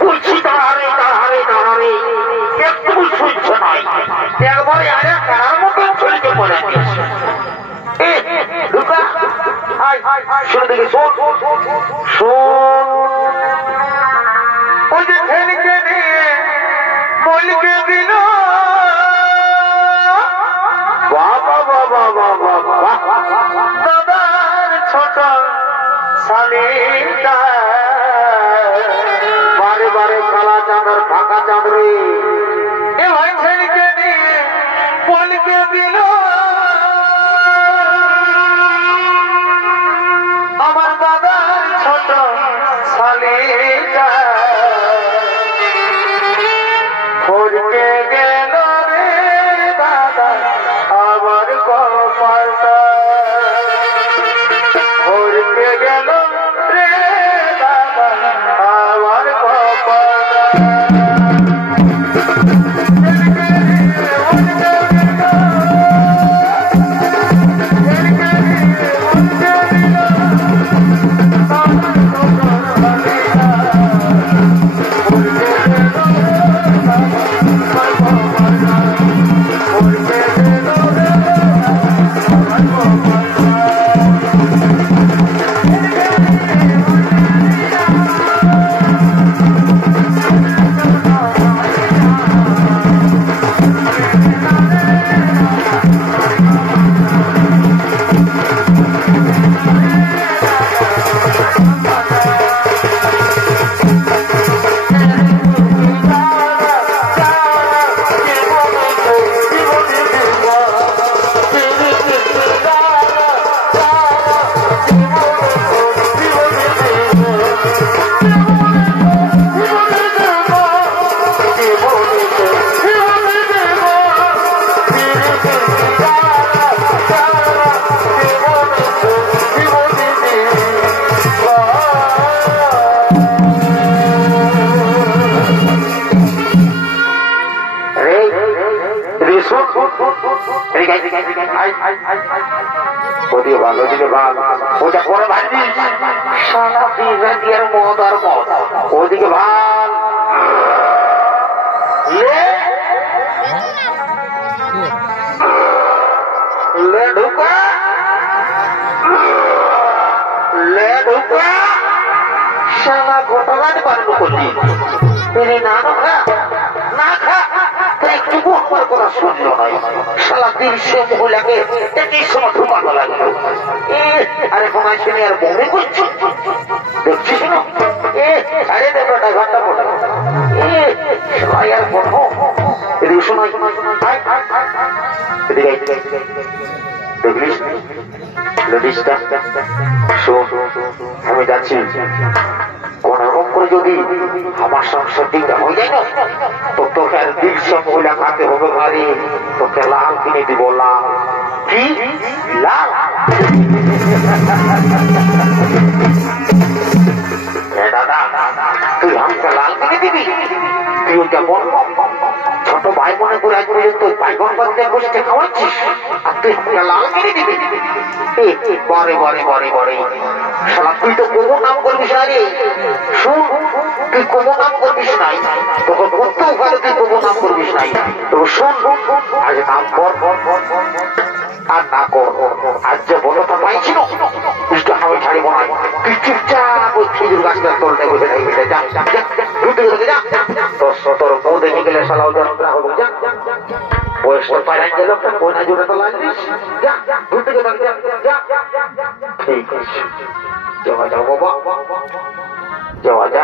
বলছি দাঁড়ারে দাঁড়ারে দাঁড়ারে একটু সহ্য নাই একবারে আরে কারার মতো চলিতে পারে শুনে দেখে শোন শোন ওই যে ছেলেকে নিয়ে মলিকে দিল বাবা বাবা বাবা দাদার ছোট শালিকা বারে বারে কালা চাঁদ আর ফাঁকা চাঁদ রে এ ভাই ছেলেকে নিয়ে মলিকে দিল আমার দাদার ছোট শালিকা ফরকে গেল রে দাদা আমার কপালটা ফরকে গেল রে দাদা আমার কপালটা ওদিকে ভাল ঢুকা ঢুকা সারা ঘটনাটি পালন করলি না না খা একটুকু আমার কথা শুনলো না সারা দিন সে মহিলাকে একই সময় ঢুকানো লাগলো আরে কোনায় শুনে আর বমি করছো দেখছিস না আরে দেবটা ঘন্টা পড়ে সবাই আর পড়বো এদিকে শোনাই দেখলিস লেডিসটা শোন আমি যাচ্ছি কোন রকম করে যদি আমার সংসার দিকটা হয়ে যায় না তো তোকে আর দিল সব মহিলা খাতে হবে ভারী তোকে লাল কিনে দিব লাল কি লাল দাদা তুই আমাকে লাল কিনে দিবি তুই ওইটা বলবো ছোট ভাই মনে করে আজ পর্যন্ত বাইগন বাচ্চা বসে খাওয়াচ্ছিস আর তুই আমাকে লাল কিনে দিবি বরে বরে বরে বরে শালা তুই তো কোনো নাম করবিস না রে শুন তুই কোনো নাম করবিস নাই তোকে করতেও পারে তুই কোনো নাম করবিস নাই তো শোন আজ নাম কর আর না কর আজ যে বলটা পাইছিল আমি ছাড়িব না তুই চুপচাপ ওই খেজুর গাছটার তলটা বসে থাকবি যা যা তোর বউ দেখে গেলে শালাও যন্ত্রণা হবে যা বয়সটা পাইলেন যে লোকটা কোনা জুড়ে তো লাগলিস যা ঘুরতে যা ঠিক আছে যাওয়া যাও বাবা যাওয়া যা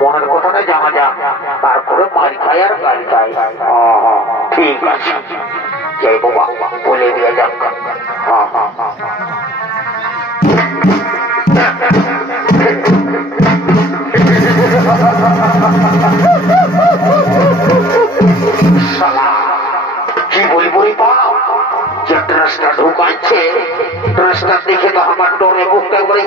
মনের কথাটা যাওয়া যা তারপরে মারি খাই আর গাড়ি খাই ঠিক আছে যাই বাবা বলে দিয়ে যাক হ্যাঁ হ্যাঁ হ্যাঁ কি বলি বলি পাও যে ট্রাস্টটা ঢুকাচ্ছে ট্রাস্টটা দেখে তো আমার ডরে বুকটা করে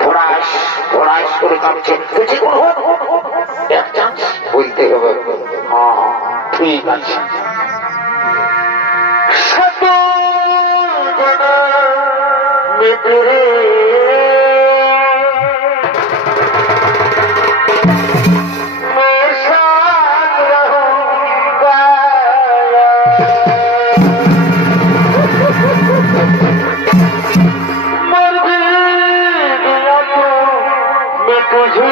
ধরাস ধরাস করে কাঁপছে বলছি কোন এক চান্স বলতে হবে হ্যাঁ ঠিক আছে শত মিত্রে तुझे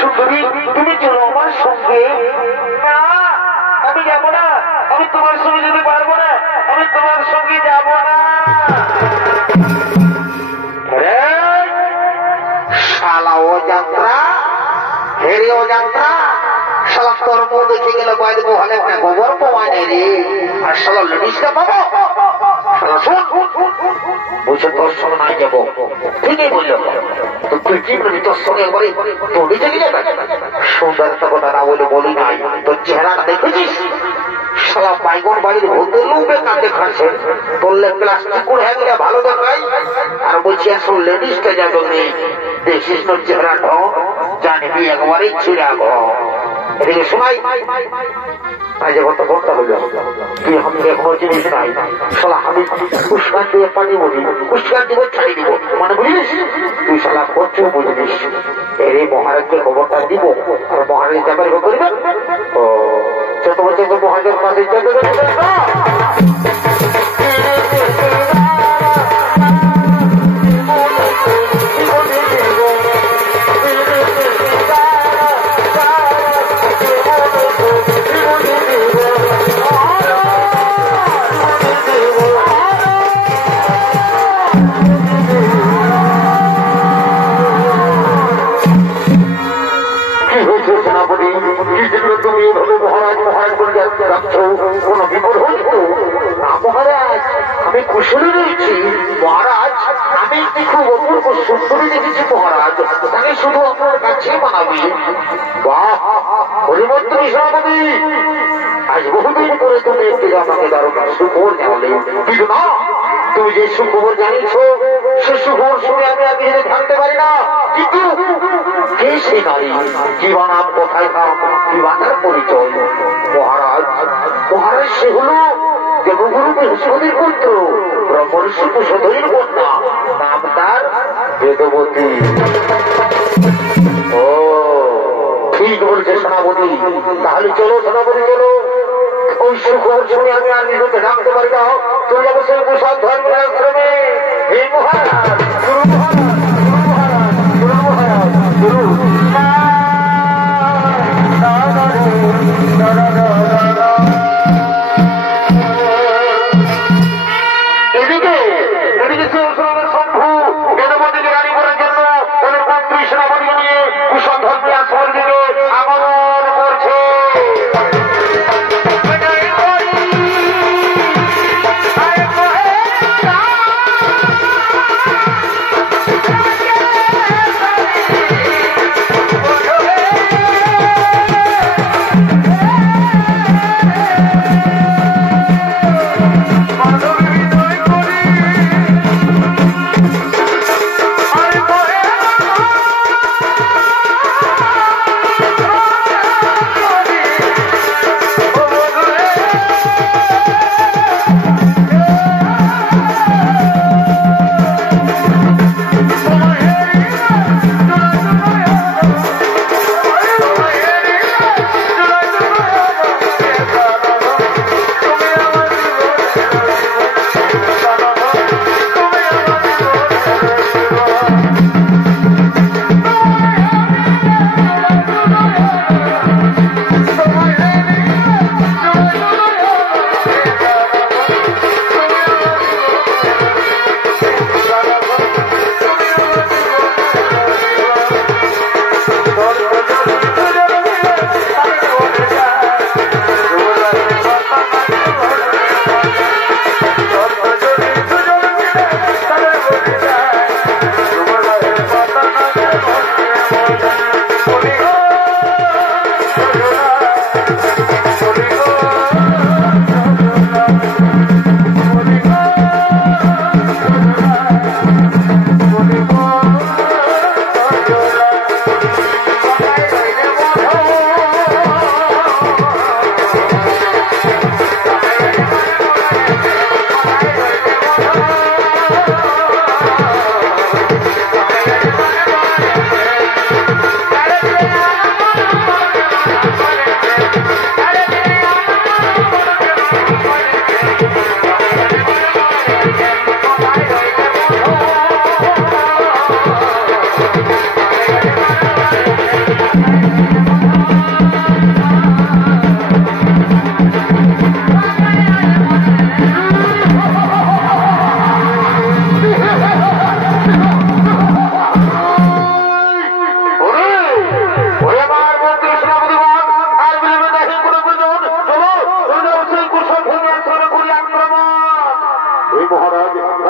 সুন্দরী তুমি চলো আমার সঙ্গে। না আমি যাবো না, আমি তোমার সঙ্গে যেতে পারবো না, আমি তোমার সঙ্গে যাব না। শালা ও যাত্রা হেরে ও যাত্রা শালা তোর মুখ দেখে গেলে বাইরে বহালে একটা গোবর পাওয়া যায় রে, আর শালা লেডিসটা পাবো। শালা শোন বুঝে তোর সঙ্গে নাই যাবো, ঠিকই বললো তো তুই কি বলবি তোর সঙ্গে একবারে তোরই চলে যাবে। সুন্দর একটা কথা না বলে বলি নাই, তোর চেহারাটা দেখেছিস শালা বাইগন বাড়ির হতে লোকে কাঁদে খাচ্ছে, বললে প্লাস্টিক করে হয়ে গেলে ভালো দেখাই, আর বলছি আসল লেডিসটা যাবে নেই। দেখিস তোর চেহারা ঢং জানবি একবারেই ছিঁড়া ঘর। এদিকে শোনাই আজ কত ঘন্টা হইল তুই আমি এখনো জিনিস নাই। শালা আমি উস্কান দিয়ে পানি বলি, উস্কান দিব ছাড়ি দিব, মানে বুঝিস তুই শালা করছো বুঝিস। এর মহারাজকে খবরটা দিব আর মহারাজ ব্যাপারে করবে। ও যত বছর তো মহারাজের কাছে আমি কুশলী রয়েছি মহারাজ। আমি একটি খুব অপূর্ব সুন্দরী দেখেছি মহারাজ, তাকে শুধু আপনার কাছে বানাবি। বাহ হরিমন্ত্রী সভাপতি, আজ বহুদিন পরে তুমি একটি আমাকে দারুণ সুখবর জানালে, কিন্তু না তুমি যে সুখবর জানিয়েছ সে সুখবর শুনে আমি আর নিজে থাকতে পারি না। কিন্তু কে সে নারী, কি বানাম, কোথায় থাম, কি বানার পরিচয়? মহারাজ মহারাজ সে হল দেবগুরু বৃহস্পতির পুত্র ব্রহ্মর্ষি কুশধরীর কন্যা, নাম তার বেদবতী। ও ঠিক বলছে সেনাপতি, তাহলে চলো সেনাপতি চলো। ওই সুখবর শুনে আমি আর নিজেকে রাখতে পারি না, চলে যাবো সেই কুশল ধর্মের আশ্রমে। এই মহারাজ গুরু মহারাজ গুরু মহারাজ গুরু মহারাজ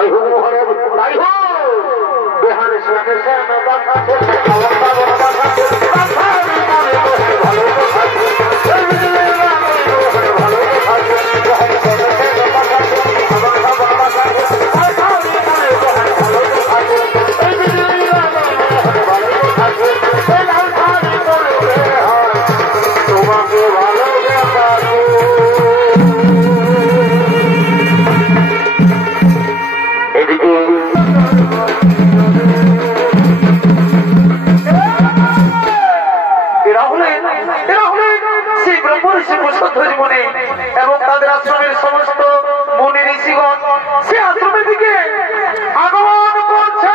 তাই হোক মহারাজ, তাই হোক। বেহারে সাথে সাথে দেখা করতে আমার বাবা দেখা করতে ভালো থাকে তোমাকে ভালো এদিকে সেই ব্রহ্ম ঋষি মুনি এবং তাদের আশ্রমের সমস্ত মুনি ঋষিগণ সে আশ্রমের দিকে আগমন করছে।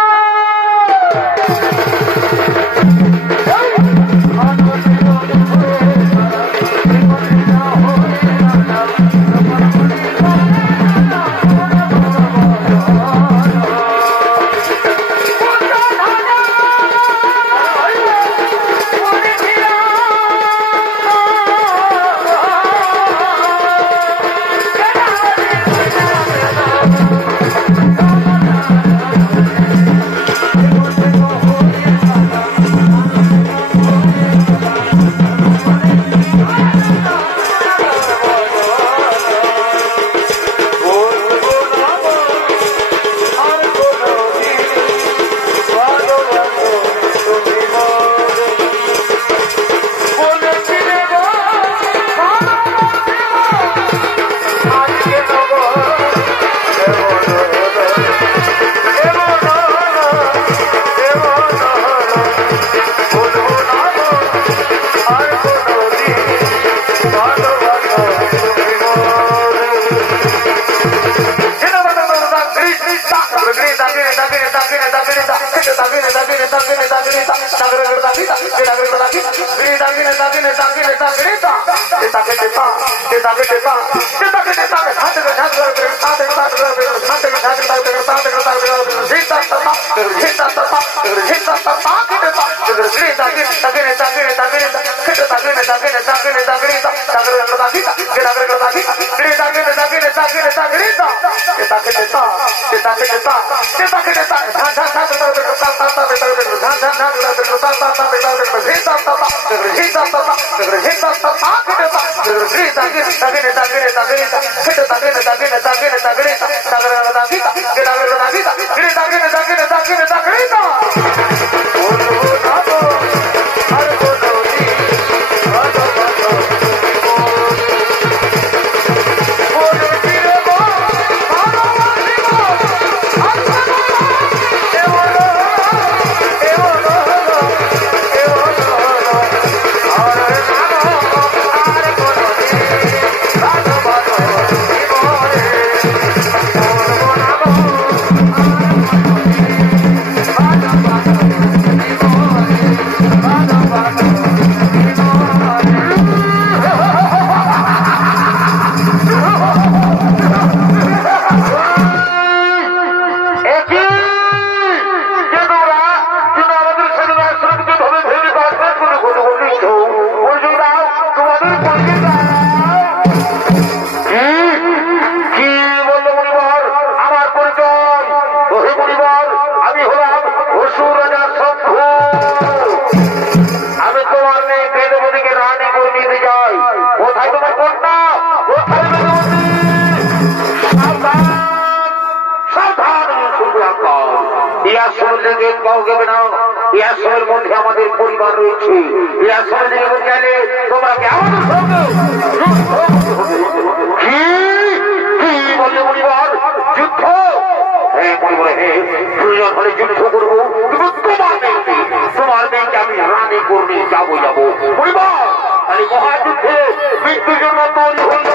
পরিবার রয়েছে তোমরা যুদ্ধ প্রয়োজন হলে যুদ্ধ করবো, তোমার মেয়েকে আমি রানী করবি যাবো পরিবার তাহলে মহাযুদ্ধে মৃত্যুর জন্য তৈরি হল।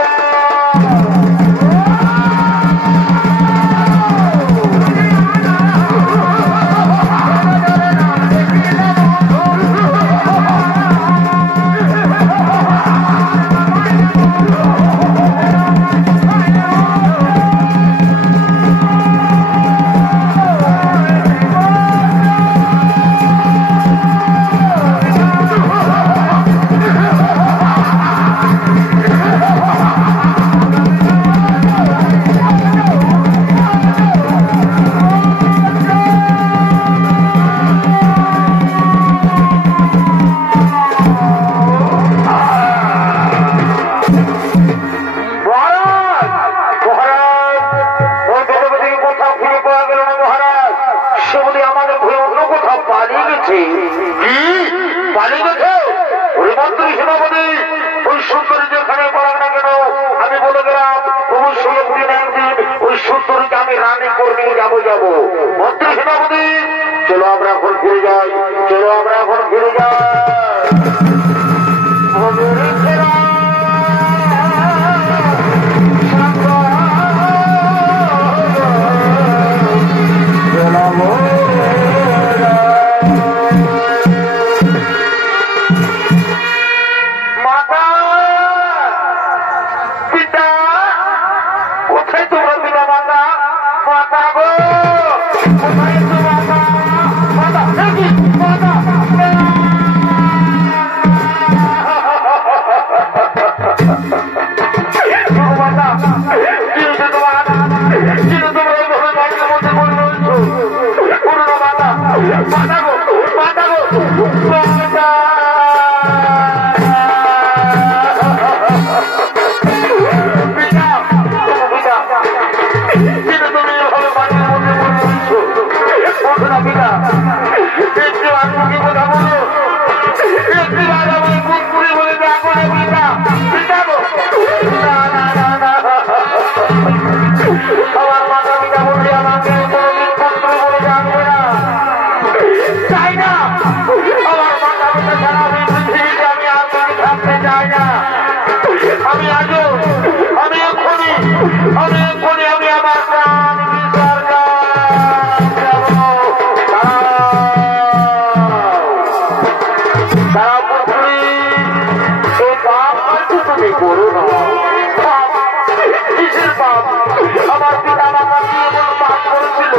গেছে। কি পালিয়ে গেছে? ওরে মন্ত্রী সেনাপতি, ওই সুন্দরী যেখানে পড়াক না কেন আমি বলে গেলাম অবশ্যই একদিন একদিন ওই সুন্দরীকে আমি রানী করে নিয়ে যাবো। মন্ত্রী সেনাপতি চলো আমরা এখন ফিরে যাই, চলো আমরা এখন ফিরে যাই। আমার পিতা মাতা পাপ করেছিল,